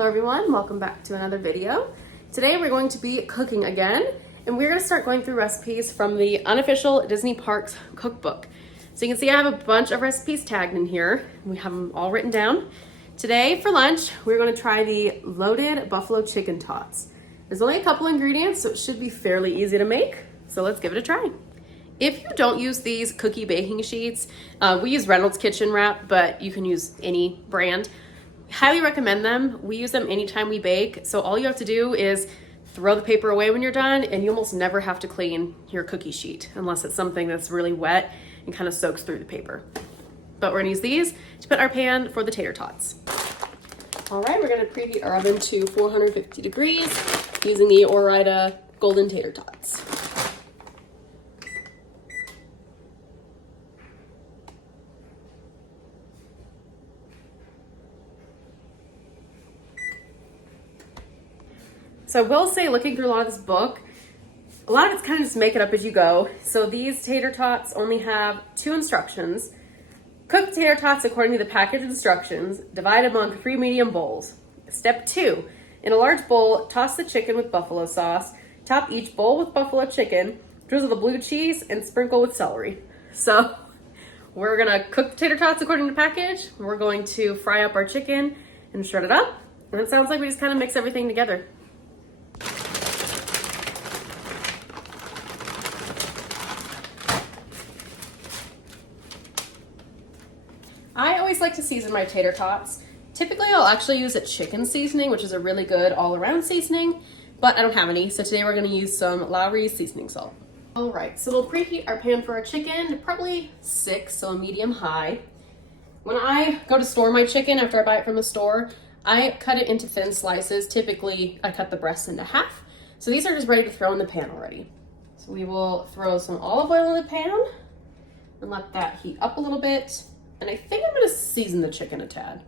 Hello everyone, welcome back to another video. Today we're going to be cooking again, and we're going to start going through recipes from the Unofficial Disney Parks Cookbook. So you can see I have a bunch of recipes tagged in here. We have them all written down. Today for lunch, we're going to try the loaded buffalo chicken tots. There's only a couple ingredients, so it should be fairly easy to make. So let's give it a try. If you don't use these cookie baking sheets, we use Reynolds Kitchen Wrap, but you can use any brand. Highly recommend them. We use them anytime we bake. So all you have to do is throw the paper away when you're done, and you almost never have to clean your cookie sheet unless it's something that's really wet and kind of soaks through the paper. But we're gonna use these to put our pan for the tater tots. All right, we're gonna preheat our oven to 450 degrees using the Ore-Ida Golden Tater Tots. So I will say, looking through a lot of this book, a lot of it's kind of just make it up as you go. So these tater tots only have 2 instructions. Cook the tater tots according to the package instructions, divide among 3 medium bowls. Step 2, in a large bowl, toss the chicken with buffalo sauce, top each bowl with buffalo chicken, drizzle the blue cheese, and sprinkle with celery. So we're gonna cook the tater tots according to package. We're going to fry up our chicken and shred it up. And it sounds like we just kind of mix everything together. I always like to season my tater tots. Typically, I'll actually use a chicken seasoning, which is a really good all-around seasoning, but I don't have any, so today we're gonna use some Lowry's seasoning salt. All right, so we'll preheat our pan for our chicken, probably 6, so a medium-high. When I go to store my chicken after I buy it from the store, I cut it into thin slices. Typically, I cut the breasts into half. So these are just ready to throw in the pan already. So we will throw some olive oil in the pan and let that heat up a little bit. And I think I'm gonna season the chicken a tad.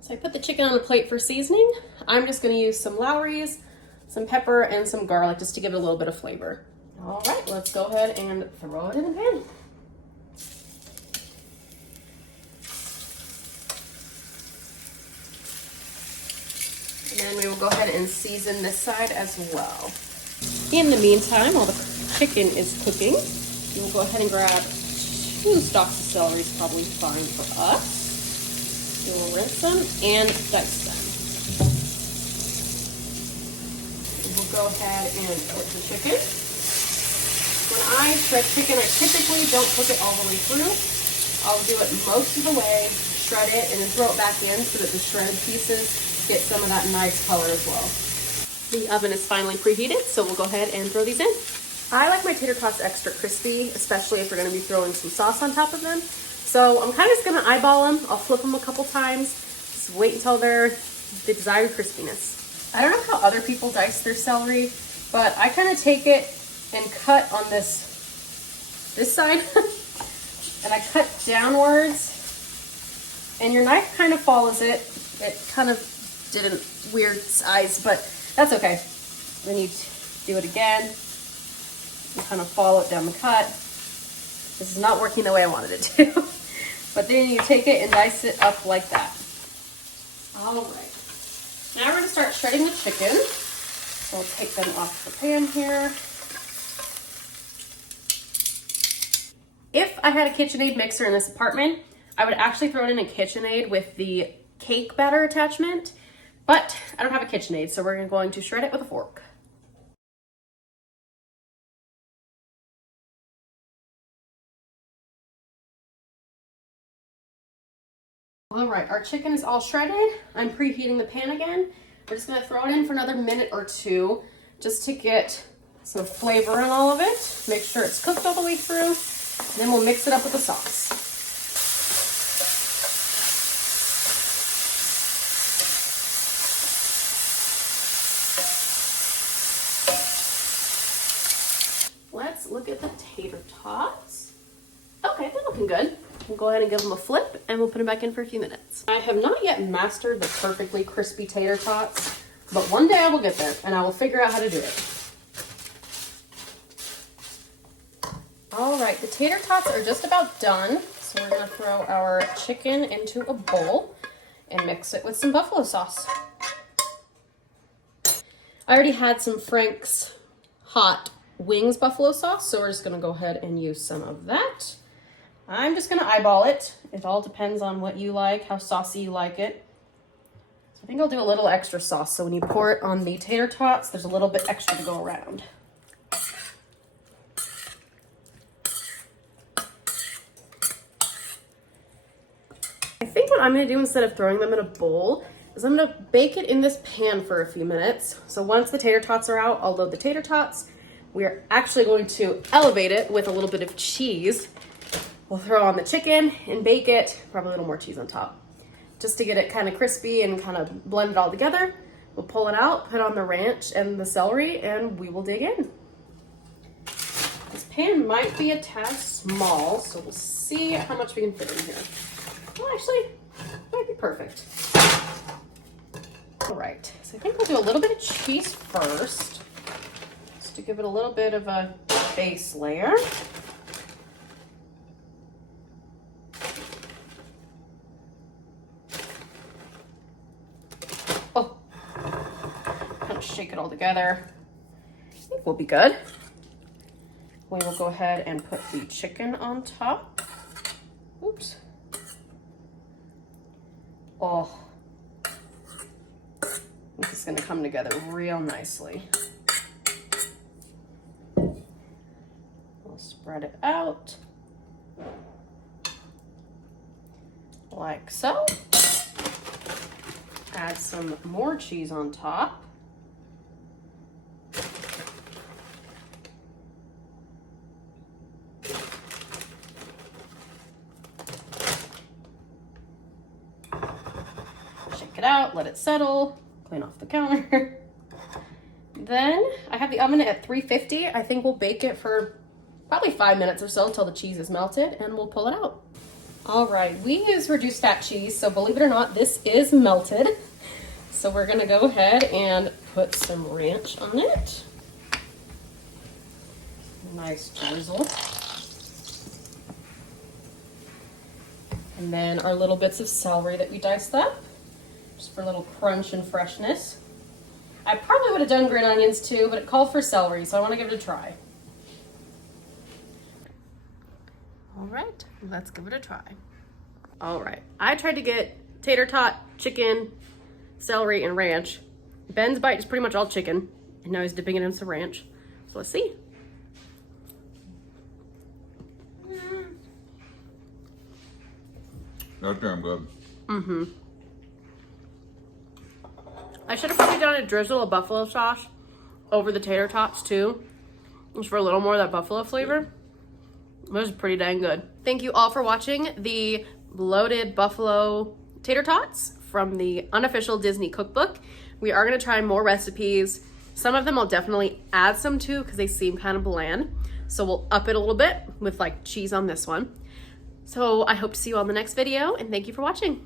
So I put the chicken on the plate for seasoning. I'm just gonna use some Lowry's, some pepper, and some garlic just to give it a little bit of flavor. All right, let's go ahead and throw it in the pan. And then we will go ahead and season this side as well. In the meantime, while the chicken is cooking, we will go ahead and grab 2 stalks of celery is probably fine for us. We will rinse them and dice them. We'll go ahead and put the chicken. When I shred chicken, I typically don't cook it all the way through. I'll do it most of the way, shred it, and then throw it back in so that the shredded pieces get some of that nice color as well. The oven is finally preheated, so we'll go ahead and throw these in. I like my tater tots extra crispy, especially if we're gonna be throwing some sauce on top of them. So I'm kind of just gonna eyeball them. I'll flip them a couple times. Just wait until they're the desired crispiness. I don't know how other people dice their celery, but I kind of take it and cut on this side, and I cut downwards, and your knife kind of follows it. It kind of did a weird size, but that's okay. Then you do it again. You kind of follow it down the cut. This is not working the way I wanted it to. But then you take it and dice it up like that. All right. Now we're gonna start shredding the chicken. So I'll take them off the pan here. If I had a KitchenAid mixer in this apartment, I would actually throw it in a KitchenAid with the cake batter attachment, but I don't have a KitchenAid, so we're going to shred it with a fork. All right, our chicken is all shredded. I'm preheating the pan again. We're just gonna throw it in for another minute or 2 just to get some flavor in all of it. Make sure it's cooked all the way through. And then we'll mix it up with the sauce. Let's look at the tater tots. Okay, they're looking good. We'll go ahead and give them a flip, and we'll put them back in for a few minutes. I have not yet mastered the perfectly crispy tater tots, but one day I will get there, and I will figure out how to do it. All right, the tater tots are just about done, so we're gonna throw our chicken into a bowl. and mix it with some buffalo sauce. I already had some Frank's hot wings buffalo sauce, so we're just gonna go ahead and use some of that. I'm just gonna eyeball it. It all depends on what you like, how saucy you like it. So I think I'll do a little extra sauce, so when you pour it on the tater tots, there's a little bit extra to go around. I think what I'm gonna do instead of throwing them in a bowl is I'm gonna bake it in this pan for a few minutes. So once the tater tots are out, I'll load the tater tots. We are actually going to elevate it with a little bit of cheese. We'll throw on the chicken and bake it, probably a little more cheese on top, just to get it kind of crispy and kind of blend it all together. We'll pull it out, put on the ranch and the celery, and we will dig in. This pan might be a tad small, so we'll see how much we can fit in here. Well, actually, might be perfect. All right, so I think we'll do a little bit of cheese first, just to give it a little bit of a base layer. Oh, kind of shake it all together. I think we'll be good. We will go ahead and put the chicken on top. Oops. Oh, this is gonna come together real nicely. We'll spread it out like so. Add some more cheese on top. Shake it out, let it settle, clean off the counter. Then I have the oven at 350. I think we'll bake it for probably 5 minutes or so until the cheese is melted, and we'll pull it out. All right, we use reduced fat cheese, so believe it or not, this is melted. So we're gonna go ahead and put some ranch on it. Nice drizzle. And then our little bits of celery that we diced up, just for a little crunch and freshness. I probably would have done green onions too, but it called for celery, so I want to give it a try. All right, let's give it a try. All right, I tried to get tater tot, chicken, celery, and ranch. Ben's bite is pretty much all chicken, and now he's dipping it in some ranch. So let's see. That's damn good. Mm-hmm. I should have probably done a drizzle of buffalo sauce over the tater tots too, just for a little more of that buffalo flavor. It was pretty dang good. Thank you all for watching the loaded buffalo tater tots from the Unofficial Disney Cookbook. We are gonna try more recipes. Some of them I'll definitely add some to because they seem kind of bland. So we'll up it a little bit with like cheese on this one. So I hope to see you all in the next video, and thank you for watching.